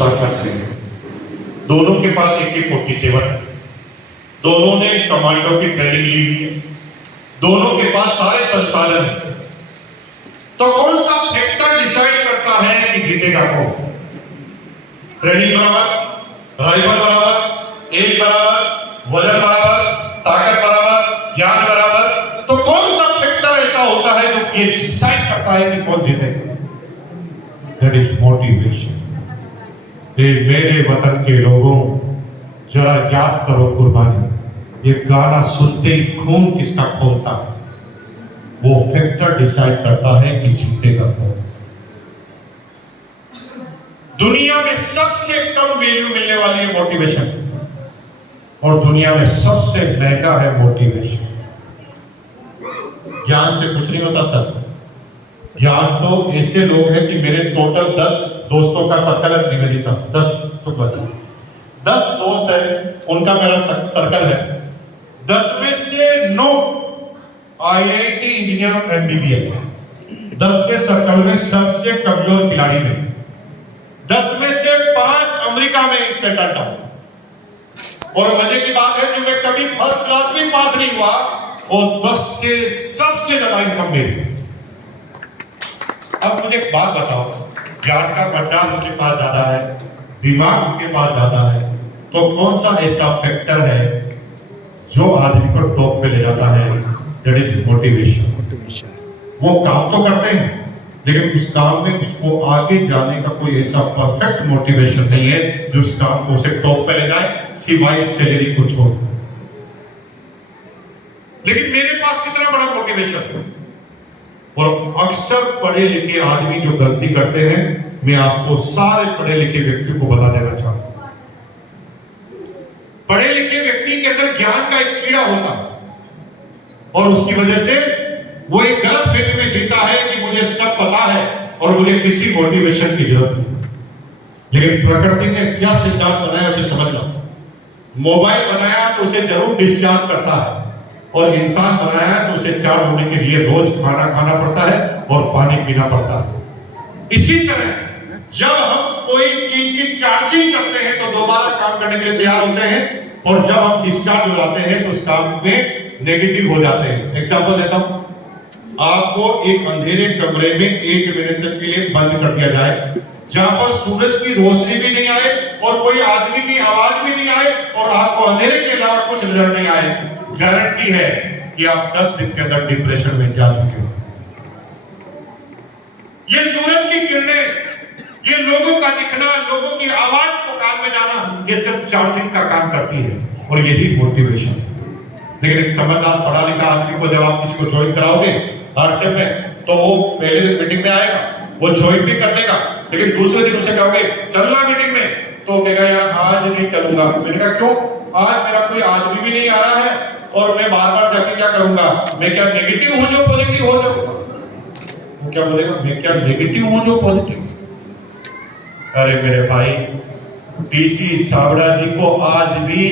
Circus है। दोनों के पास AK-47 है, दोनों ने कमांडो की ट्रेनिंग ली हुई है, दोनों के पास सारे संसाधन है। तो कौन सा फैक्टर डिसाइड करता है कि जीतेगा कौन? ट्रेनिंग बराबर, राइफल बराबर, एज बराबर, वजन बराबर, ताकत बराबर, ज्ञान बराबर। तो कौन सा फैक्टर ऐसा होता है जो ये डिसाइड करता है कि कौन जीतेगा? That is motivation. मेरे वतन के लोगों, जरा याद करो कुर्बानी। ये गाना सुनते ही खून किसका खोलता है? वो फैक्टर डिसाइड करता है कि जीतेगा कौन। दुनिया में सबसे कम वैल्यू मिलने वाली है मोटिवेशन, और दुनिया में सबसे महंगा है मोटिवेशन। ज्ञान से कुछ नहीं होता सर। ज्ञान तो ऐसे लोग हैं कि मेरे टोटल 10 दोस्तों का सर्कल है, त्रिवेदी साहब 10 दोस्त है, उनका मेरा सर्कल है। 10 में से 9 IIT इंजीनियर और MBBS। 10 के सर्कल में सबसे कमजोर खिलाड़ी में 10 में से 5 अमेरिका में सेटल डाउन। और मजे की बात है, जो मैं कभी फर्स्ट क्लास भी पास नहीं हुआ, वो 10 से सबसे ज्यादा इनकम मेरी। अब मुझे एक बात बताओ, ज्ञान का भंडार उनके पास ज्यादा है, दिमाग उनके पास ज्यादा है, तो कौन सा ऐसा फैक्टर है जो आदमी को टॉप पे ले जाता है? That is motivation. वो काम तो करते हैं, लेकिन उस काम में उसको आगे जाने का कोई ऐसा परफेक्ट मोटिवेशन नहीं है जो उस काम को उसे टॉप पे ले जाए, सिवाय सैलरी को छोड़। लेकिन मेरे पास कितना बड़ा मोटिवेशन है। और अक्सर पढ़े लिखे आदमी जो गलती करते हैं, मैं आपको सारे पढ़े लिखे व्यक्ति को बता देना चाहता हूं। पढ़े लिखे व्यक्ति के अंदर ज्ञान का एक कीड़ा होता है, और उसकी वजह से वो एक गलत फहमी में जीता है कि मुझे सब पता है और मुझे किसी मोटिवेशन की जरूरत नहीं। लेकिन प्रकृति ने क्या सिद्धांत बनाया उसे समझ लो। मोबाइल बनाया तो उसे जरूर डिस्चार्ज करता है, और इंसान बनाया तो उसे चार्ज होने के लिए रोज खाना खाना पड़ता है और पानी पीना पड़ता है। इसी तरह जब हम कोई चीज की चार्जिंग करते हैं तो दोबारा काम करने के लिए तैयार होते हैं, और जब हम डिस्चार्ज हो जाते हैं तो उस काम में नेगेटिव हो जाते हैं। एग्जांपल देता हूं, आपको एक अंधेरे कमरे में 1 मिनट तक के लिए बंद कर दिया जाए, जहां पर सूरज की रोशनी भी नहीं आए और कोई आदमी की आवाज भी नहीं आए और आपको अंधेरे के अलावा कुछ नजर नहीं आए, गारंटी है कि आप 10 दिन के अंदर डिप्रेशन में जा चुके हो। ये सूरज की किरणें, ये लोगों का दिखना, लोगों की आवाज को कान में जाना, ये सब चार्जिंग का काम करती है, और यही मोटिवेशन। लेकिन एक समझदार पढ़ा लिखा आदमी को जब आप किसी को ज्वाइन कराओगे व्हाट्सएप में, तो वो पहले दिन मीटिंग में आएगा, वो ज्वाइन भी कर लेगा, लेकिन दूसरे दिन उसे कहोगे चलना मीटिंग में, तो कहेगा यार आज नहीं चलूंगा। मैंने कहा क्यों? आज मेरा कोई आदमी भी नहीं आ रहा है, और मैं बार बार जाके क्या करूंगा? मैं क्या नेगेटिव हूं जो पॉजिटिव हो जाऊंगा? वो क्या बोलेगा? मैं क्या नेगेटिव हूं जो पॉजिटिव? अरे मेरे भाई, DC सावड़ा जी को आज भी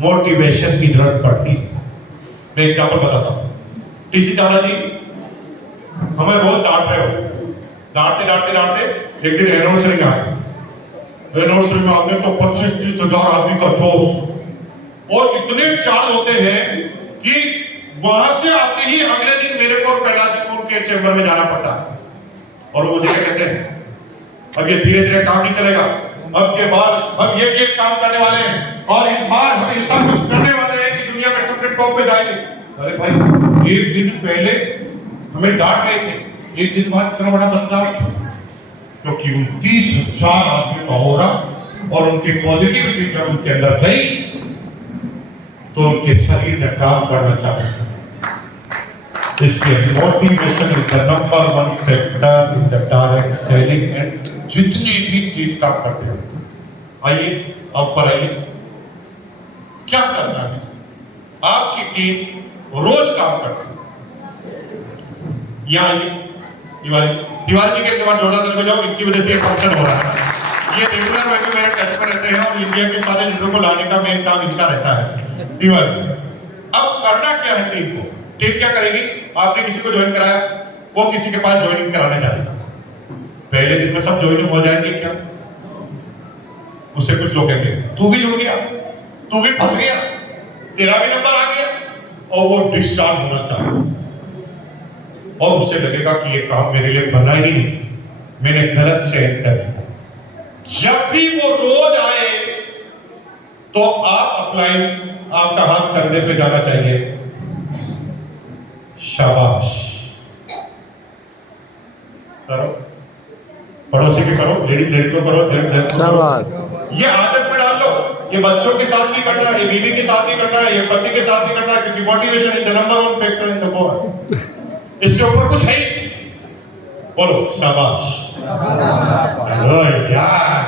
मोटिवेशन की जरूरत पड़ती है। मैं एग्जांपल बताता हूं। DC सावड़ा जी हमें बहुत डांट रहे हो, डांटते डांटते डांटते एक दिन एनिवर्सरी में आ गए। एनिवर्सरी में आते तो 25-30 हजार आदमी का जोश, और इतने चार्ज होते हैं कि वहां से आते ही अगले दिन मेरे को पहला दिन उनके चैम्बर में जाना पड़ता है, और वो मुझे क्या कहते हैं, अब ये धीरे धीरे काम नहीं चलेगा, अब के बाद हम ये काम करने वाले हैं, और इस बार हम ऐसा कुछ करने वाले हैं कि दुनिया में सबसे टॉप पे जाएंगे। अरे भाई, एक दिन पहले हमें डांट रहे थे, एक दिन बाद इतना बड़ा बदलाव क्यों? क्योंकि 29,000 आदमी का हो रहा, और उनकी पॉजिटिविटी जब उनके अंदर गई तो उनके शरीर ने काम करना चालू किया। इसलिए motivation is the number 1 factor in the direct selling and जितनी भी चीज काम करते हो। आइए अब पर आइए, क्या करना है? आपकी टीम रोज काम करती है। यहाँ आइए, तिवारी जी के बाद जोड़ा दल में जाओ, इनकी वजह से फंक्शन हो रहा है। ये रेगुलर वे में मेरे टच पर रहते हैं, और इंडिया के सारे लीडरों को लाने का मेन काम इनका रहता है। तिवारी, अब करना क्या है टीम को? टीम क्या करेगी? आपने किसी को ज्वाइन कराया, वो किसी के पास ज्वाइनिंग कराने जाएगा। पहले दिन में सब ज्वाइनिंग हो जाएंगे क्या? उससे कुछ लोग कहेंगे तू भी जुड़ गया, तू भी फंस गया, तेरा भी नंबर आ गया, और वो डिस्चार्ज होना चाहिए और उससे लगेगा कि ये काम मेरे लिए बना ही नहीं, मैंने गलत चयन कर दिया। जब भी वो रोज आए तो आप अप्लाई, आपका हाथ कंधे पे जाना चाहिए, शाबाश करो, पड़ोसी के करो, लेडीज को करो, जेंट्स को करो। ये आदत में डाल लो। ये बच्चों के साथ नहीं करना, ये बीवी के साथ नहीं करना, ये पति के साथ नहीं करना, क्योंकि motivation is the number 1 factor in the world. इससे ऊपर कुछ है ही। बोलो शाबाश। हेलो यार,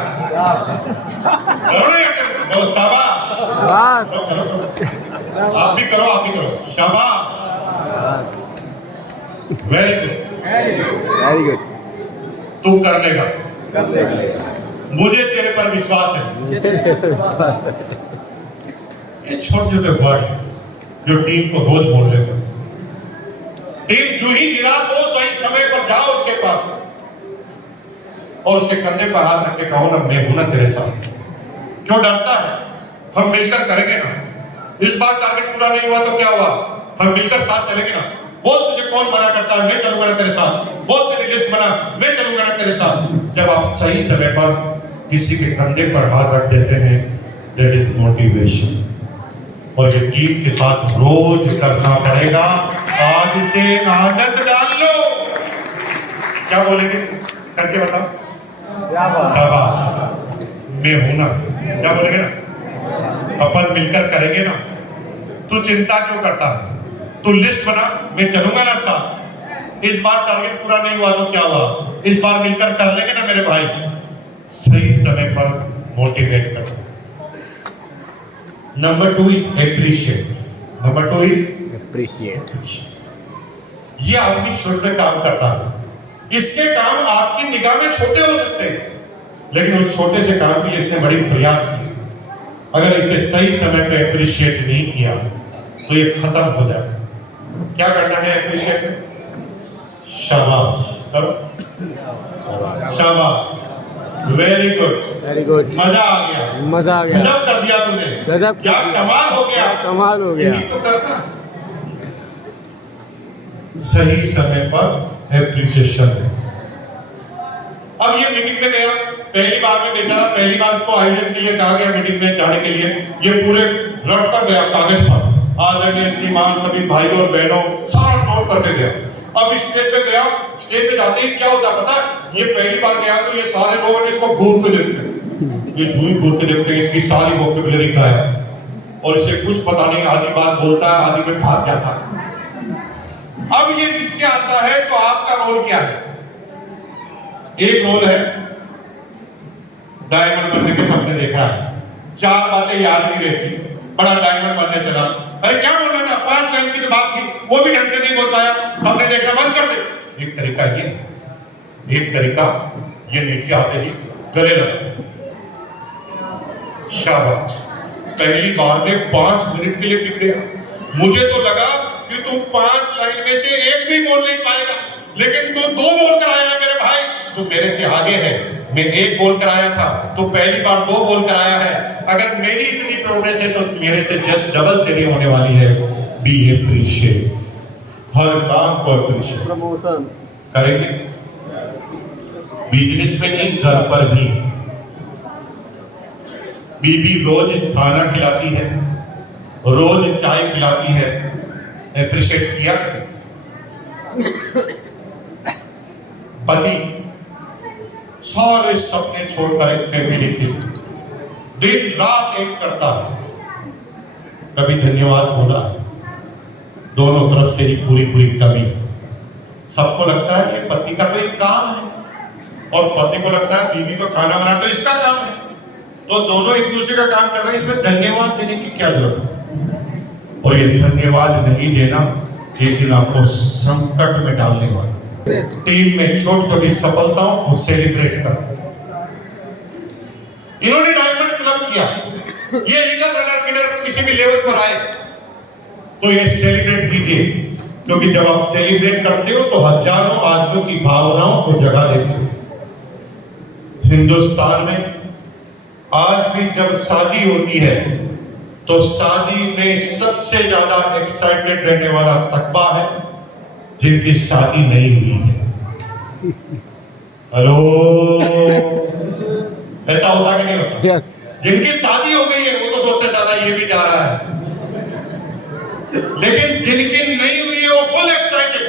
करो ना यार, बोलो शाबाश। करो। आप भी करो, शाबाश। Very good. तू कर लेगा, मुझे तेरे पर विश्वास है। ये छोटे वर्ड जो टीम को रोज बोल लेते, टीम जो ही निराश हो सही समय पर जाओ उसके पास और उसके कंधे पर हाथ रख के कहो ना, मैं हूं ना तेरे साथ। क्यों डरता है? हम मिलकर करेंगे ना। इस बार टारगेट पूरा नहीं हुआ तो क्या हुआ, हम मिलकर साथ चलेंगे ना। बोल तुझे कौन मना करता है, मैं चलूंगा ना तेरे साथ। बोल तेरी लिस्ट बना, मैं चलूंगा ना तेरे साथ। जब आप सही समय पर किसी के कंधे पर हाथ रख देते हैं, दैट इज मोटिवेशन। और ये टीम के साथ रोज करना पड़ेगा। आज से आदत डाल लो। क्या बोलेंगे? करके बताओ। शाबाश, मैं हूं ना। क्या बोलेंगे ना? अपन मिलकर करेंगे ना। तू चिंता क्यों करता है? तू लिस्ट बना, मैं चलूंगा ना साथ। इस बार टारगेट पूरा नहीं हुआ तो क्या हुआ, इस बार मिलकर कर लेंगे ना मेरे भाई। सही समय पर मोटिवेट कर। Number 2 is appreciate. Number 2 is appreciate. ये आदमी छोटे काम करता है, इसके काम आपकी निगाह में छोटे हो सकते हैं, लेकिन उस छोटे से काम के लिए इसने बड़ी प्रयास की। अगर इसे सही समय पे एप्रिशिएट नहीं किया तो ये खत्म हो जाए। क्या करना है एप्रिशिएट में? शाबाश करो, शाबाश, वेरी गुड, मजा आ गया, गजब कर दिया तुमने, गजब, क्या कमाल हो गया, कमाल हो गया। यही तो करना। सही समय पर एप्रिसिएशन है। अब ये मीटिंग में गया, पहली बार में बेचारा, पहली बार इसको आयोजन के लिए कहा गया मीटिंग में जाने के लिए, ये पूरे रट कर गया कागज पर, आदरणीय श्रीमान सभी भाइयों और बहनों, सारा नोट करके गया। अब स्टेज पे गया, स्टेज पे जाते ही क्या होता पता, ये पहली बार गया तो ये सारे लोगों ने इसको घूर के देखते, ये झूठ घूर के देखते, इसकी सारी वोकैबुलरी का है और इसे कुछ पता नहीं, आधी बात बोलता है, आधी में भाग जाता है। अब ये नीचे आता है तो आपका रोल क्या है? एक रोल है डायमंड बनने के सपने देख रहा है, 4 बातें याद नहीं रहती, बड़ा डायमंड बनने चला, अरे क्या बोलना था, 5 लाइन की तो बात थी, वो भी ढंग से नहीं बोल पाया, सपने देखना बंद कर दे। एक तरीका ये, एक तरीका ये नीचे आते ही गले लगा, शाबाश, पहली बार में 5 मिनट के लिए टिक गया। मुझे तो लगा कि तू 5 लाइन में से एक भी बोल नहीं पाएगा, लेकिन तू 2 बोल कर आया है मेरे भाई, तू मेरे से आगे है। मैं 1 बोल कर आया था, तो पहली बार 2 बोल कर आया है। अगर मेरी इतनी प्रोग्रेस है तो मेरे से जस्ट डबल तेरी होने वाली है। बी एप्रिशिएट, हर काम को एप्रिशिएट प्रमोशन करेंगे, बिजनेस में नहीं, घर पर भी। बीबी रोज खाना खिलाती है, रोज चाय पिलाती है, एप्रिशिएट किया। पति सारे सपने छोड़कर एक फैमिली के दिन रात एक करता है, कभी धन्यवाद बोला, दोनों तरफ से ही पूरी पूरी कमी। सबको लगता है ये पति का तो एक काम है, और पति को लगता है बीवी को खाना बनाना तो इसका काम है, तो दोनों एक दूसरे का काम कर रहे हैं, इसमें धन्यवाद देने की क्या जरूरत है? और ये धन्यवाद नहीं देना एक दिन आपको संकट में डालने वाला। टीम में छोटी छोटी सफलताओं को सेलिब्रेट करो। इन्होंने डायमंड क्लब किया, ये ईगल रनर विनर किसी भी लेवल पर आए तो ये सेलिब्रेट कीजिए, क्योंकि जब आप सेलिब्रेट करते हो तो हजारों आदमियों की भावनाओं को जगा देते हो। हिंदुस्तान में आज भी जब शादी होती है तो शादी में सबसे ज्यादा एक्साइटेड रहने वाला तकबा है जिनकी शादी नहीं हुई है। हेलो, ऐसा होता कि नहीं होता? Yes. जिनकी शादी हो गई है वो तो सोचते ज्यादा ये भी जा रहा है, लेकिन जिनकी नहीं हुई है वो फुल एक्साइटेड।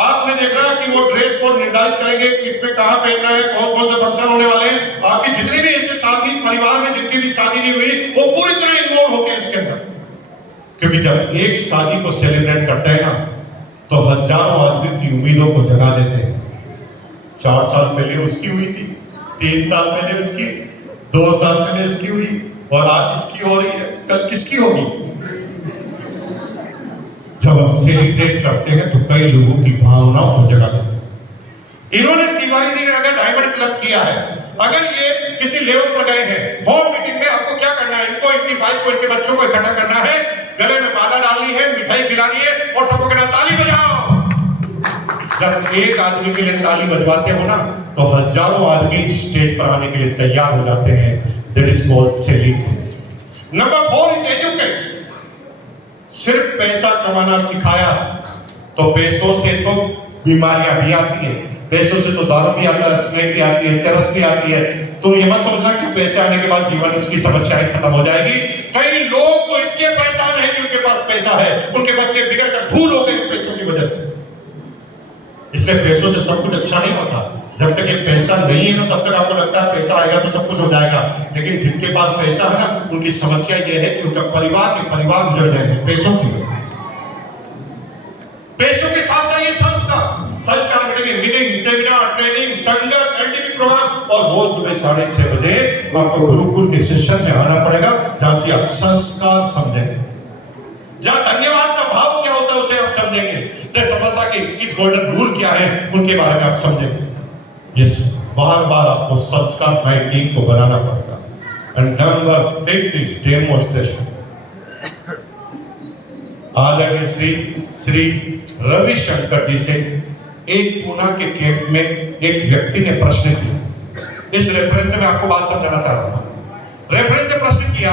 आपने देखा कि वो ड्रेस कोड निर्धारित करेंगे कि इसमें कहां पहनना है, कौन कौन से फंक्शन होने वाले हैं। आपके जितने भी ऐसे साथी परिवार में जिनकी भी शादी नहीं हुई वो पूरी तरह इन्वॉल्व होते हैं इसके अंदर, क्योंकि जब एक शादी को सेलिब्रेट करते हैं ना तो हजारों आदमी की उम्मीदों को जगा देते हैं। 4 साल पहले उसकी हुई थी, 3 साल पहले उसकी, 2 साल पहले इसकी हुई और आज इसकी हो रही है, कल किसकी होगी? जब हम सेलिब्रेट करते हैं तो कई लोगों की भावनाओं को जगा देते हैं। इन्होंने तिवारी जी ने अगर डायमंड क्लब किया है, अगर ये किसी लेवल पर गए हैं, होम मीटिंग में आपको क्या करना है? इनको, इनकी वाइफ को, इनके बच्चों को इकट्ठा करना है, गले में माला डालनी है, मिठाई खिलानी है और सबको कहना ताली बजाओ। जब एक आदमी के लिए ताली बजवाते हो ना तो हजारों आदमी स्टेज पर आने के लिए तैयार हो जाते हैं। That is called celebrate. Number 4 is educate. सिर्फ पैसा कमाना सिखाया तो पैसों से तो बीमारियां भी आती है, पैसों से तो दारू भी आता है, स्नेक भी आती है, चरस भी आती है। तो ये मत समझना कि पैसे आने के बाद जीवन की समस्याएं खत्म हो जाएगी। कई लोग तो इसलिए परेशान है कि उनके पास पैसा है, उनके बच्चे बिगड़ कर फूल हो गए पैसों की वजह से। इसलिए पैसों से सब कुछ अच्छा नहीं होता। जब तक ये पैसा नहीं है ना तब तक आपको लगता है पैसा आएगा तो सब कुछ हो जाएगा, लेकिन जिनके पास पैसा है ना उनकी समस्या ये है कि उनका परिवार गुजर जाएंगे पैसों की वजह। पैसों के साथ चाहिए संस्कार मिलेंगे, मीटिंग, सेमिनार, ट्रेनिंग, संगत, एलडीपी प्रोग्राम और रोज सुबह 6:30 बजे आपको गुरुकुल के सेशन में आना पड़ेगा जहां से आप संस्कार समझेंगे, जहां धन्यवाद का भाव क्या होता है उसे आप समझेंगे, सफलता के किस गोल्डन रूल क्या है उनके बारे में आप समझेंगे। यस, बार-बार आपको संस्कार माइंड टीम को बनाना पड़ेगा। And number 5 is demonstration. आदरणीय श्री रविशंकर जी से एक पुणे के कैंप में एक व्यक्ति ने प्रश्न किया। इस रेफरेंस से मैं आपको बात समझाना चाह रहा हूं। रेफरेंस से प्रश्न किया,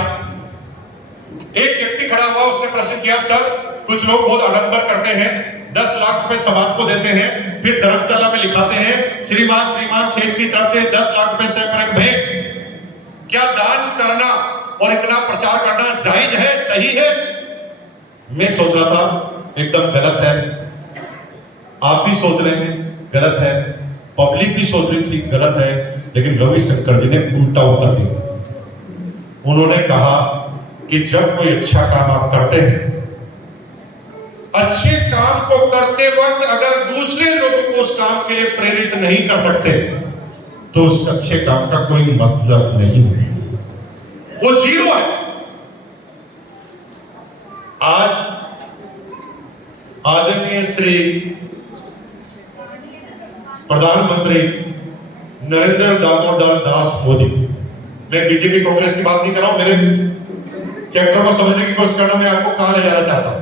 एक व्यक्ति खड़ा हुआ, उसने प्रश्न किया, सर कुछ लोग बहुत आडंबर करते हैं, 10 लाख रुपए समाज को देते हैं, फिर धर्मशाला में लिखाते हैं श्रीमान सेठ की तरफ से 10 लाख रुपए से भेंट। क्या दान करना और इतना प्रचार करना जायज है, सही है? मैं सोच रहा था एकदम गलत है, आप भी सोच रहे हैं गलत है, पब्लिक भी सोच रही थी गलत है, लेकिन रविशंकर जी ने उल्टा उत्तर दिया। उन्होंने कहा कि जब कोई अच्छा काम आप करते हैं, अच्छे काम को करते वक्त अगर दूसरे लोगों को उस काम के लिए प्रेरित नहीं कर सकते तो उस अच्छे काम का कोई मतलब नहीं है, वो जीरो है। आज आदरणीय श्री प्रधानमंत्री नरेंद्र दामोदर दास मोदी, मैं बीजेपी कांग्रेस की बात नहीं कर रहा हूं, मेरे चैप्टर को समझने की कोशिश करना, मैं आपको कहां ले जाना चाहता हूं।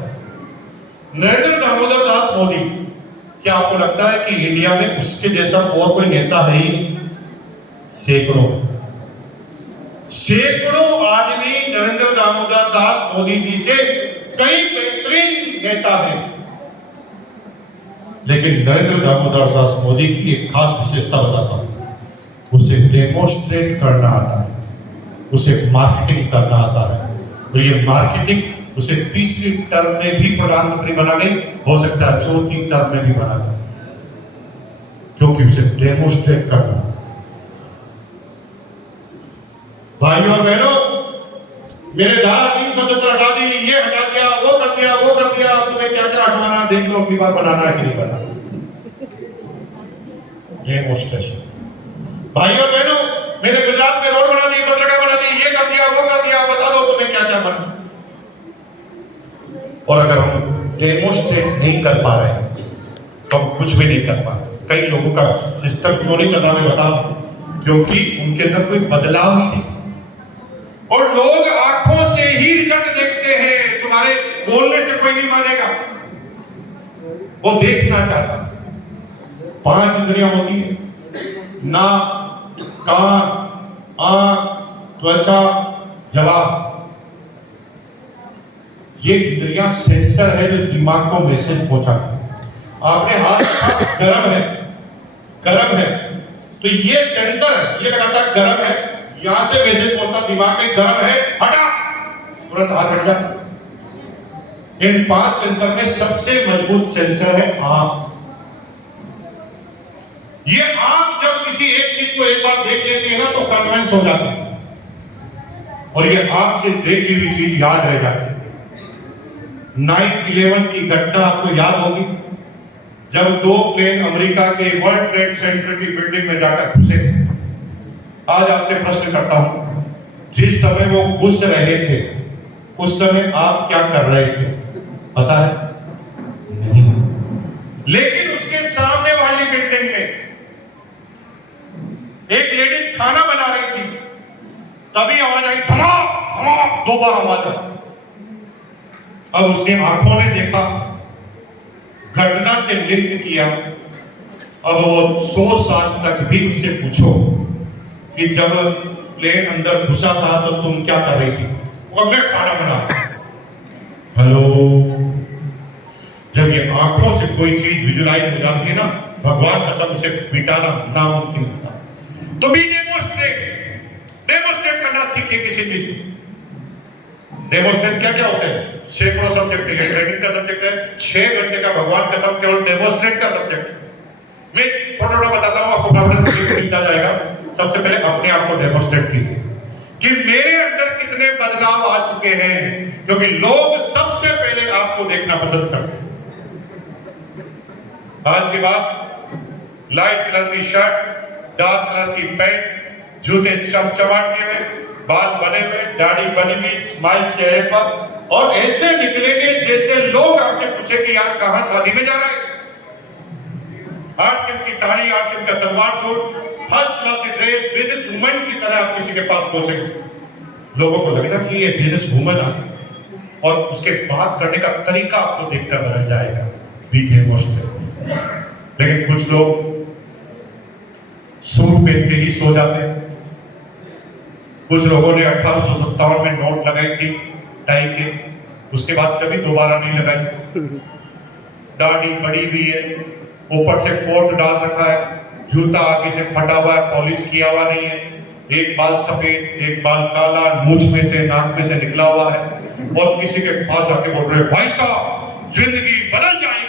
नरेंद्र दामोदर दास मोदी, क्या आपको लगता है कि इंडिया में उसके जैसा और कोई नेता है ही? सैकड़ों आदमी नरेंद्र दामोदर दास मोदी जी से कई बेहतरीन नेता हैं, लेकिन नरेंद्र दामोदर दास मोदी की एक खास विशेषता बताता हूं, उसे डेमोन्स्ट्रेट करना आता है, उसे मार्केटिंग करना आता है, और ये मार्केटिंग उसे तीसरी टर्म में भी प्रधानमंत्री बना गई, हो सकता है चौथी टर्म में भी बना गई, क्योंकि उसे डेमोन्स्ट्रेट करना। भाइयों और बहनों, मेरे धारा 370 हटा दी, ये हटा दिया, वो कर दिया, वो कर दिया, तुम्हें क्या क्या हटवाना देख लो, अगली बार बनाना है कि नहीं बनाना। डेमोन्स्ट्रेशन। भाइयों और बहनों, मैंने गुजरात में रोड बना दी, पत्रिका बना दी, ये कर दिया, वो कर दिया, बता दो तुम्हें क्या क्या बना। और अगर हम डेमोन्स्ट्रेट नहीं कर पा रहे हैं तो हम कुछ भी नहीं कर पा रहे। कई लोगों का सिस्टम क्यों नहीं चल रहा, मैं बता रहा हूं, क्योंकि उनके अंदर कोई बदलाव ही नहीं, और लोग आंखों से ही रिजल्ट देखते हैं, तुम्हारे बोलने से कोई नहीं मानेगा, वो देखना चाहता। 5 इंद्रियां होती है, नाक, कान, आंख, त्वचा, जवाब, ये इंद्रियां सेंसर है जो दिमाग को मैसेज पहुंचाती है। आपने हाथ रखा, गर्म है, गर्म है, तो ये सेंसर है, ये बताता है गर्म है, यहां से मैसेज पहुंचता दिमाग में गर्म है, हटा, तुरंत हाथ हट जाता। इन 5 सेंसर में सबसे मजबूत सेंसर है आंख। ये आंख जब किसी एक चीज को एक बार देख लेती है ना तो कन्विंस हो जाती है, और ये आंख से देखी हुई चीज याद रह जाती है। 9/11 की घटना आपको याद होगी, जब 2 प्लेन अमेरिका के वर्ल्ड ट्रेड सेंटर की बिल्डिंग में जाकर घुसे। आज आपसे प्रश्न करता हूं, जिस समय वो घुस रहे थे उस समय आप क्या कर रहे थे, पता है? नहीं। लेकिन उसके सामने वाली बिल्डिंग में एक लेडीज खाना बना रही थी, तभी आवाज आई, धमाक धमाक, 2 बार आवाज आई। अब उसने आंखों ने देखा, घटना से लिंक किया। अब वो 100 साल तक भी उससे पूछो कि जब प्लेन अंदर घुसा था तो तुम क्या कर रही थी, वो मैं खाना बना रही। हेलो, जब ये आंखों से कोई चीज विजुलाइज हो जाती है ना, भगवान कसम उसे मिटाना नामुमकिन होता है। तो भी डेमोस्ट्रेट करना सीखिए किसी चीज को। डेमोस्ट्रेट क्या क्या होते हैं? सैकड़ों सब्जेक्ट है, ट्रेनिंग का सब्जेक्ट है, 6 घंटे का भगवान कसम केवल डेमोस्ट्रेट का सब्जेक्ट है। मैं छोटा-छोटा बताता हूं, आपको बराबर मिलता जाएगा। सबसे पहले अपने आप को डेमोस्ट्रेट कीजिए कि मेरे अंदर कितने बदलाव आ चुके हैं, क्योंकि लोग सबसे पहले आपको देखना पसंद करते हैं। आज के बाद लाइट कलर की शर्ट, डार्क कलर की पैंट, जूते चमचमाते हुए, बाल बने हुए, दाढ़ी बनी हुई, स्माइल चेहरे पर, और ऐसे निकलेंगे जैसे लोग आपसे पूछे कि यार कहां शादी में जा रहा है। 8 सिम की साड़ी, 8 सिम का salwar suit, first class dress, business woman की तरह आप किसी के पास पहुंचेंगे। लोगों को लगना चाहिए बिजनेस वुमन आ, और उसके बात करने का तरीका आपको देखकर बदल जाएगा। Be demonstrate. लेकिन कुछ लोग सूट पहन के ही सो जाते हैं। कुछ लोगों ने 1857 में नोट लगाई थी टाई के, उसके बाद कभी दोबारा नहीं लगाई। दाढ़ी बड़ी हुई है, ऊपर से कोट डाल रखा है, जूता आगे से फटा हुआ है, पॉलिश किया हुआ नहीं है, एक बाल सफेद, एक बाल काला, मूंछ में से, नाक में से निकला हुआ है, और किसी के पास आके बोल रहे भाई साहब जिंदगी बदल जाएगी।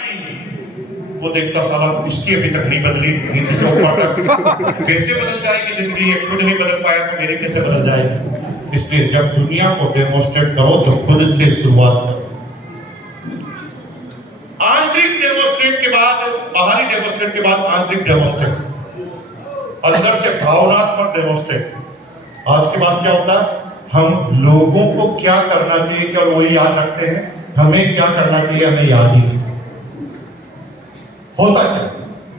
वो देखता साला इसकी अभी तक नहीं बदली, नीचे से ऊपर तक कैसे बदल जाएगी जिंदगी, ये खुद नहीं बदल पाया तो मेरी कैसे बदल जाएगी। इसलिए जब दुनिया को डेमोस्ट्रेट करो तो खुद से शुरुआत करो। आंतरिक डेमोस्ट्रेट के बाद, बाहरी डेमोस्ट्रेट के बाद आंतरिक डेमोस्ट्रेट, अंदर से भावनात्मक डेमोस्ट्रेट। आज के बाद क्या होता है, हम लोगों को क्या करना चाहिए केवल वही याद रखते हैं, हमें क्या करना चाहिए हमें याद ही नहीं होता। क्या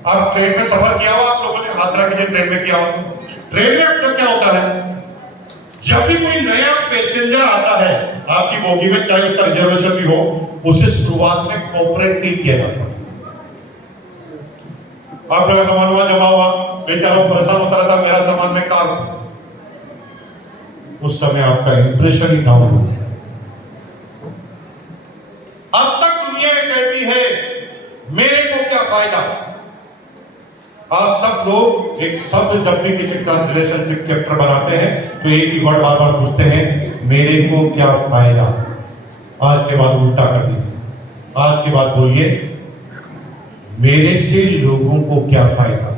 आप ट्रेन में सफर किया हुआ, आप लोगों ने हाथ रखा कि ट्रेन में किया हुआ। ट्रेन में अक्सर क्या होता है, जब भी कोई नया पैसेंजर आता है आपकी बोगी में, चाहे उसका रिजर्वेशन भी हो, उसे शुरुआत में कोऑपरेट नहीं किया जाता। आप लोगों का सामान हुआ जमा हुआ, बेचारा परेशान होता रहता, मेरा सामान में कार, उस समय आपका इंप्रेशन ही डाउन हो गया। अब तक दुनिया कहती है मेरे को क्या फायदा। आप सब लोग एक शब्द जब भी किसी के साथ रिलेशनशिप चैप्टर बनाते हैं तो एक ही वर्ड बार बार पूछते हैं, मेरे को क्या फायदा। आज के बाद उल्टा कर दीजिए, आज के बाद बोलिए मेरे से लोगों को क्या फायदा,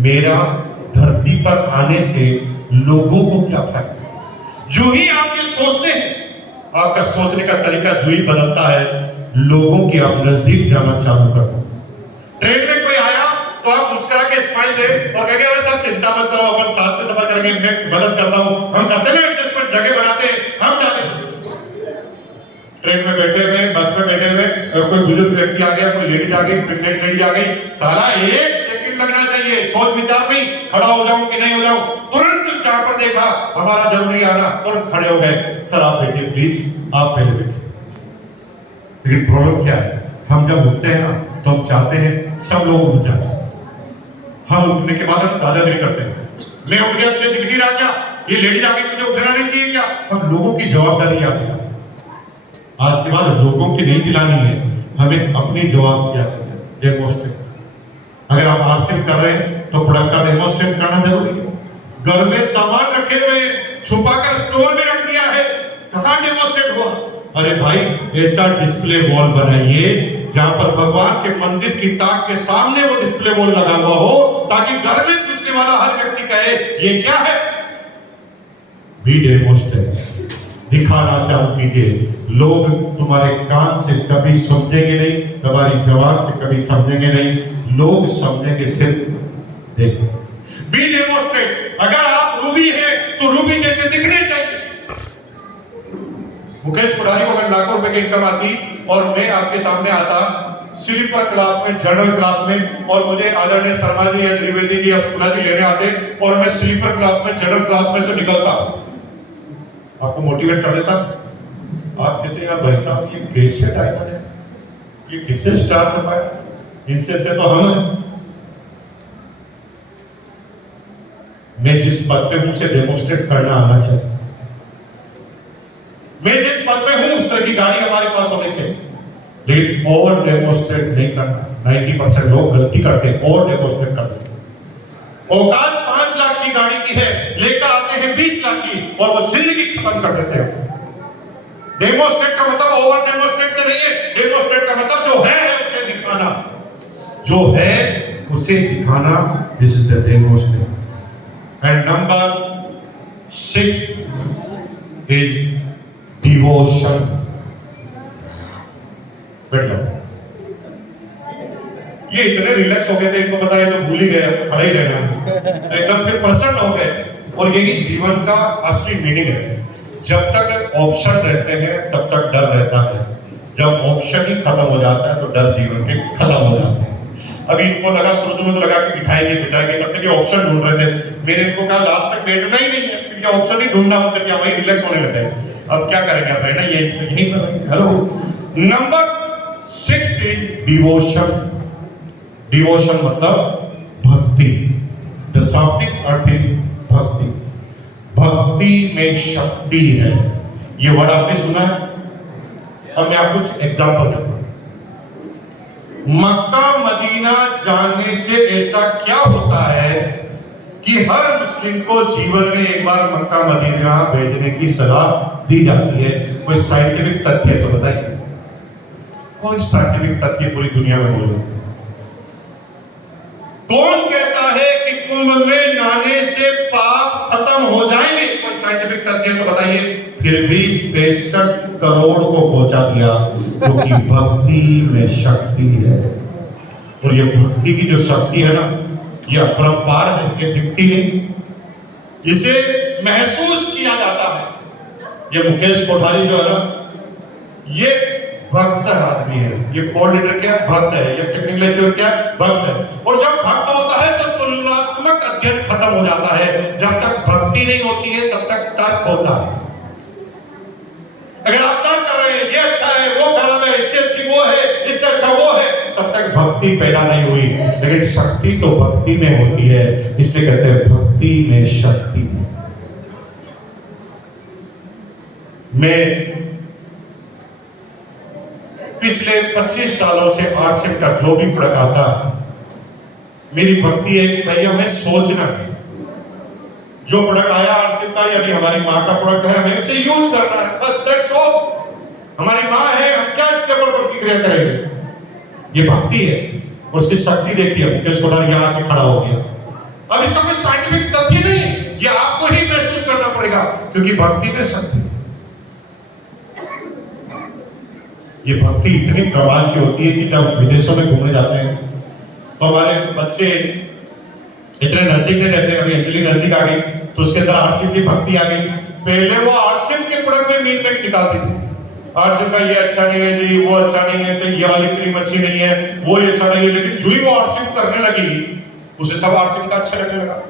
मेरा धरती पर आने से लोगों को क्या फायदा। जो ही आप ये सोचते हैं, आपका सोचने का तरीका जो ही बदलता है, लोगों के आप नजदीक जाना चालू कर दो। ट्रेन में कोई आया तो आप मुस्कुरा के स्माइल दे और कहेंगे अरे सर चिंता मत करो, अपन साथ में सफर करेंगे, मैं मदद करता हूं, हम करते हैं एडजस्टमेंट, जगह बनाते हैं, हम डालें। ट्रेन में बैठे हुए, बस में बैठे हुए, कोई बुजुर्ग व्यक्ति आ गया, कोई लेडीज आ गई, प्रेग्नेंट लेडीज आ गई, साला 1 सेकंड लगना चाहिए, सोच विचार नहीं, खड़ा हो जाऊं कि नहीं हो जाऊं, तुरंत जहां पर देखा हमारा जरूरी आना, तुरंत खड़े हो गए, सर आप बैठिए प्लीज, आप पहले बैठिए। लेकिन प्रॉब्लम क्या है, हम जब उठते हैं ना तो हम चाहते हैं सब लोग उठ जाए। हम उठने के बाद हम दादागिरी करते हैं, मैं उठ गया, मुझे दिख नहीं रहा क्या, ये लेडीज आके मुझे उठना नहीं चाहिए क्या? हम लोगों की जवाबदारी याद दिला। आज के बाद लोगों की नहीं दिलानी है, हमें अपनी जवाब याद डेमोस्ट्रेट। अगर आप आरसीएम कर रहे हैं तो प्रोडक्ट का डेमोस्ट्रेट करना जरूरी है। घर में सामान रखे हुए छुपाकर स्टोर में रख दिया है, कहां डेमोस्ट्रेट हुआ? अरे भाई ऐसा डिस्प्ले वॉल बनाइए जहां पर भगवान के मंदिर की ताक के सामने वो डिस्प्ले वॉल लगा हुआ हो, ताकि घर में घुसने वाला हर व्यक्ति कहे ये क्या है? भी डेमोस्ट्रेट दिखाना चालू कीजिए। लोग तुम्हारे कान से कभी समझेंगे नहीं, तुम्हारी जबान से कभी समझेंगे नहीं, लोग समझेंगे सिर्फ देखने। Be demonstrate. अगर आप रूबी हैं तो रूबी जैसे दिखने चाहिए। मुकेश कोठारी को अगर लाखों रुपए की इनकम आती और मैं आपके सामने आता स्लीपर क्लास में, जनरल क्लास में, और मुझे आदरणीय शर्मा जी या त्रिवेदी जी या शुक्ला जी लेने आते और मैं स्लीपर क्लास में, जनरल क्लास में से निकलता, आपको मोटिवेट कर देता। आप कहते यार भाई साहब ये कैसे डायमंड है, ये किसे स्टार छपाया, इनसे अच्छे तो हम हैं। मैं जिस पद पे हूं उसे डेमोस्ट्रेट करना आना चाहिए। मैं जिस पद पे हूं उस तरह की गाड़ी हमारे पास होनी चाहिए, लेकिन ओवर डेमोस्ट्रेट नहीं करना। 90% लोग गलती करते हैं, ओवर डेमोस्ट्रेट करते हैं। औकात 5 लाख की गाड़ी की है, लेकर आते हैं 20 लाख की और वो जिंदगी खत्म कर देते हैं। डेमोस्ट्रेट का मतलब ओवर डेमोस्ट्रेट से नहीं है। डेमोस्ट्रेट का मतलब जो है उसे दिखाना, जो है उसे दिखाना। This is the demonstrate. And number 6 is devotion. बैठ जाओ। ये इतने रिलैक्स हो गए थे, इनको पता है तो भूल ही गए, खड़े ही रहना, एकदम फिर प्रसन्न हो गए। और यही जीवन का असली मीनिंग है। जब तक ऑप्शन रहते हैं तब तक डर रहता है, जब ऑप्शन ही खत्म हो जाता है तो डर जीवन के खत्म हो जाते हैं। अभी इनको लगा शुरू में तो लगा कि बिठाएंगे बिठाएंगे, तब तक ये ऑप्शन ढूंढ रहे थे। मैंने इनको कहा लास्ट तक बैठना ही नहीं है, क्योंकि ऑप्शन ही ढूंढना मत करके वही रिलैक्स होने लगे। अब क्या करेंगे, आप रहना यही कर रहे हैं। Hello. Number 6 is devotion. Devotion मतलब भक्ति। द शाब्दिक अर्थ इज भक्ति। भक्ति में शक्ति है। ये वर्ड आपने सुना है? अब मैं आपको कुछ एग्जांपल देता हूं। मक्का मदीना जाने से ऐसा क्या होता है कि हर मुस्लिम को जीवन में एक बार मक्का मदीना भेजने की सलाह दी जाती है? कोई साइंटिफिक तथ्य तो बताइए, कोई साइंटिफिक तथ्य पूरी दुनिया में बोलो। कौन कहता है कि कुंभ में नहाने से पाप खत्म हो जाएंगे? कोई साइंटिफिक तथ्य तो बताइए। फिर भी 65 करोड़ को पहुंचा दिया, क्योंकि भक्ति में शक्ति है। और ये भक्ति की जो शक्ति है ना, ये अपरंपार है, ये दिखती नहीं, इसे महसूस किया जाता है। ये मुकेश कोठारी जो है ना, ये भक्त आदमी है। ये कोर लीडर क्या है? भक्त है। ये टेक्निकल लेक्चर क्या है? भक्त है। और जब भक्त होता है तो तुलनात्मक अध्ययन खत्म हो जाता है। जब तक भक्ति नहीं होती है तब तक तर्क होता है। अगर आप तर्क कर रहे हैं ये अच्छा है, वो खराब है, इससे अच्छी वो है, इससे अच्छा वो है, तब तक भक्ति पैदा नहीं हुई। लेकिन शक्ति तो भक्ति में होती है, इसलिए कहते हैं भक्ति में शक्ति। मैं पिछले 25 सालों से आरसीएम का जो भी प्रोडक्ट आता है, मेरी भक्ति है कि भैया हमें सोचना है, जो प्रोडक्ट आया आरसीएम का, यानी हमारी माँ का प्रोडक्ट है, हमें उसे यूज करना है, बस दैट्स ऑल। हमारी माँ है, हम क्या इसके ऊपर प्रतिक्रिया करेंगे? ये भक्ति है। और उसकी शक्ति देखिए, मुकेश कोठारी यहाँ आके खड़ा हो गया। अब इसका कोई साइंटिफिक तथ्य नहीं है, ये आपको ही महसूस करना पड़ेगा, क्योंकि भक्ति में शक्ति। ये भक्ति इतनी कमाल की होती है कि जब विदेशों में घूमने जाते हैं तो हमारे बच्चे इतने नजदीक नहीं रहते। अभी अंजलि नजदीक आ गई तो उसके अंदर आरसीएम की भक्ति आ गई। पहले वो आरसीएम के प्रोडक्ट में मीन मेट निकालती थी, आरसीएम का ये अच्छा नहीं है जी, वो अच्छा नहीं है, तो ये वाली क्रीम अच्छी नहीं है, वो ये अच्छा नहीं है। लेकिन जो ही वो आरसीएम करने लगी, उसे सब आरसीएम का अच्छा लगने लगा।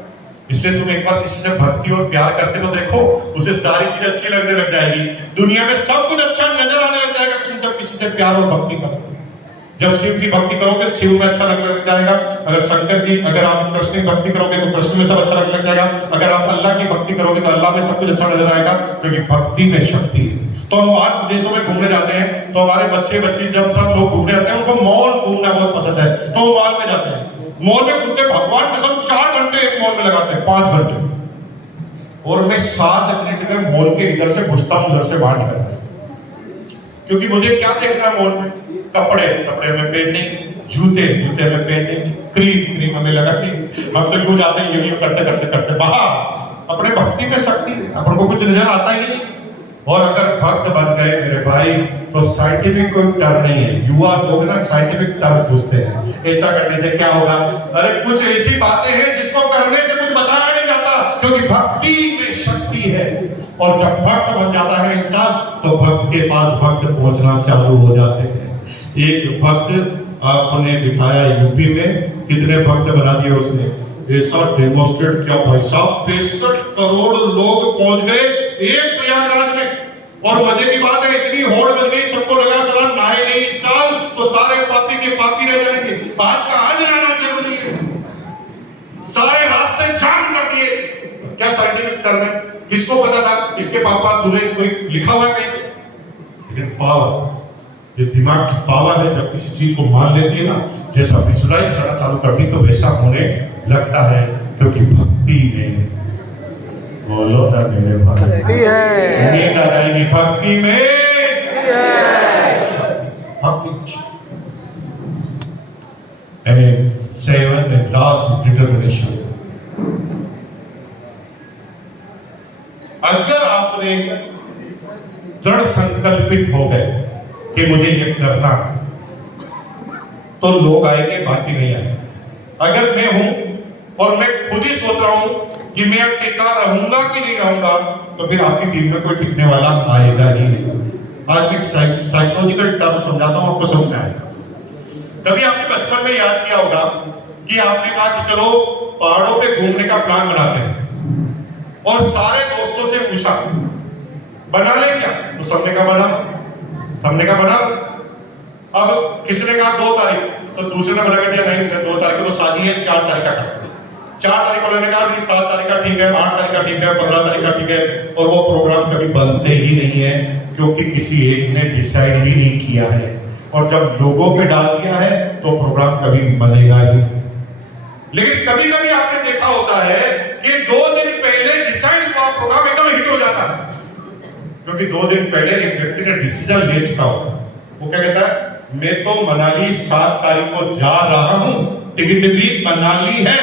इसलिए तुम एक बार किसी से भक्ति और प्यार करके तो देखो, उसे सारी चीज अच्छी लगने लग जाएगी। दुनिया में सब कुछ अच्छा नजर आने लग जाएगा तुम जब किसी से प्यार और भक्ति करो। जब शिव की भक्ति करोगे शिव में अच्छा लगने लग जाएगा, अगर शंकर की, अगर आप कृष्ण की भक्ति करोगे तो कृष्ण में सब अच्छा लगने लग जाएगा, अगर आप अल्लाह की भक्ति करोगे तो अल्लाह में सब कुछ अच्छा नजर आएगा, क्योंकि भक्ति में शक्ति है। तो हम बाहर प्रदेशों में घूमने जाते हैं तो हमारे बच्चे बच्ची जब सब लोग घूमने जाते हैं उनको मॉल घूमना बहुत पसंद है, तो वो मॉल में जाते हैं, मॉल में घूमते भगवान कसम 4 घंटे एक मॉल में लगाते हैं, 5 घंटे, और मैं 7 मिनट में मॉल के इधर से घुसता हूं उधर से बाहर निकलता हूं, क्योंकि मुझे क्या देखना है मॉल में, कपड़े में पहनने, जूते में पहनने, क्रीम हमें लगा कि हम तो यूं जाते हैं यूं करते बाहर, अपने भक्ति में शक्ति अपन को कुछ नजर आता ही नहीं। और अगर भक्त बन गए मेरे भाई तो साइंटिफिक कोई टर्म नहीं है, युवा लोग ना साइंटिफिक टर्म पूछते हैं, ऐसा करने से क्या होगा, अरे कुछ ऐसी बातें हैं जिसको करने से कुछ बताया नहीं जाता, क्योंकि भक्ति में शक्ति है। और जब भक्त बन जाता है इंसान तो भक्त के पास भक्त पहुंचना चालू हो जाते हैं। एक भक्त आपने दिखाया यूपी में, कितने भक्त बना दिए उसने, ऐसा डेमोस्ट्रेट किया भाई साहब, 65 करोड़ लोग पहुंच गए एक प्रयागराज में। और मजे की बात है इतनी होड़ बन गई, सबको लगा साला नहाए नहीं इस साल तो सारे पापी के पापी रह जाएंगे, आज का आज नहाना जरूरी है, सारे रास्ते जाम कर दिए। क्या साइंटिफिक टर्म है, किसको पता था इसके पापा दूल्हे कोई लिखा हुआ कहीं, लेकिन पावर, ये दिमाग की पावर है, जब किसी चीज को मान लेती है ना, जैसा विजुलाइज करना चालू करती तो वैसा होने लगता है, क्योंकि भक्ति में, बोलो ना मेरे भाई, नींद आ जाएगी भक्ति में, भक्ति। And seventh and last is determination. अगर आपने दृढ़ संकल्पित हो गए कि मुझे ये करना, तो लोग आएंगे बाकी नहीं आएंगे। अगर मैं हूं और मैं खुद ही सोच रहा हूं कि मैं टिका रहूंगा कि नहीं रहूंगा, तो फिर आपकी टीम में कोई टिकने वाला आएगा ही नहीं। आज एक साइकोलॉजिकल टर्म समझाता हूं, आपको समझ में आएगा। कभी आपने बचपन में याद किया होगा कि आपने कहा कि चलो पहाड़ों पे घूमने का प्लान बनाते हैं, और सारे दोस्तों से पूछा बना ले क्या, तो सबने कहा बना। अब किसने कहा 2 तारीख, तो दूसरे ने मना कर दिया नहीं 2 तारीख को तो शादी है, 4 तारीख का कर सकते, 4 तारीख वाले ने कहा नहीं 7 तारीख का ठीक है, 8 तारीख का ठीक है, 15 तारीख का ठीक है, और वो प्रोग्राम कभी बनते ही नहीं है, क्योंकि किसी एक ने डिसाइड ही नहीं किया है। और जब लोगों पे डाल दिया है तो प्रोग्राम कभी बनेगा ही नहीं। लेकिन कभी कभी आपने देखा होता है कि 2 दिन पहले डिसाइड हुआ प्रोग्राम एकदम हिट हो जाता है, क्योंकि 2 दिन पहले एक व्यक्ति ने डिसीजन ले चुका होता है। वो क्या कहता है, मैं तो मनाली 7 तारीख को जा रहा हूं, टिकट भी मनाली है,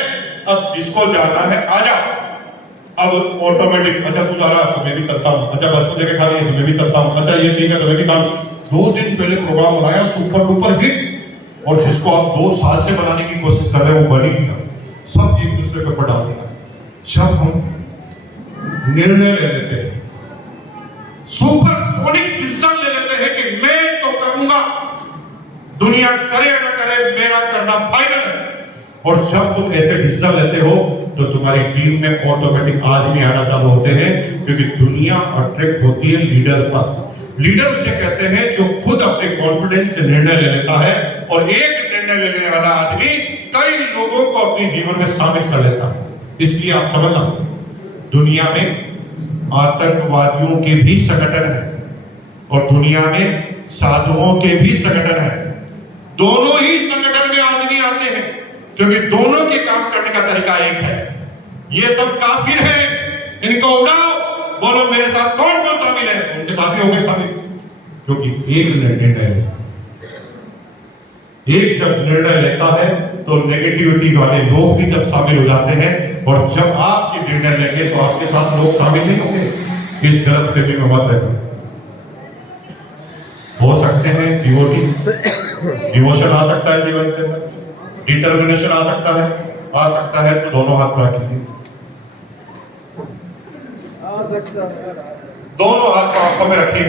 अब जिसको जाना है आ जाओ। अब ऑटोमेटिक, अच्छा तू जा रहा है तो मैं भी चलता हूं, अच्छा बस को जगह खाली है तो मैं भी चलता हूं, अच्छा ये ठीक है तो मैं भी खाली। 2 दिन पहले प्रोग्राम बनाया, सुपर डुपर हिट, और जिसको आप 2 साल से बनाने की कोशिश कर रहे हैं वो बन ही नहीं, सब एक दूसरे के ऊपर डाल दिया। जब हम निर्णय ले लेते हैं, सुपरसोनिक डिसीजन ले लेते हैं कि मैं तो करूंगा, दुनिया करे ना करे मेरा करना फाइनल है, और जब तुम ऐसे डिसीजन लेते हो तो तुम्हारी टीम में ऑटोमेटिक आदमी आना चालू होते हैं, क्योंकि दुनिया अट्रैक्ट होती है लीडर पर। लीडर उसे कहते हैं जो खुद अपने कॉन्फिडेंस से निर्णय ले लेता है, और एक निर्णय लेने वाला आदमी कई लोगों को अपने जीवन में शामिल कर लेता है। इसलिए आप समझना, दुनिया में आतंकवादियों के भी संगठन है और दुनिया में साधुओं के भी संगठन है। दोनों ही संगठन में आदमी आते हैं, क्योंकि दोनों के काम करने का तरीका एक है। ये सब काफिर हैं, इनको उड़ाओ, बोलो मेरे साथ कौन कौन शामिल है, उनके साथ भी हो गए शामिल, क्योंकि एक निर्णय, एक जब निर्णय लेता है तो नेगेटिविटी वाले लोग भी जब शामिल हो जाते हैं, और जब आप ये निर्णय लेंगे तो आपके साथ लोग शामिल नहीं होंगे। इस गलत फहमी में मत रहना। हो सकते हैं डिवोटी, डिवोशन आ सकता है जीवन के अंदर, डिटर्मिनेशन आ सकता है, तो दोनों हाथ खड़ा कीजिए, दोनों हाथ को आंखों में रखिए।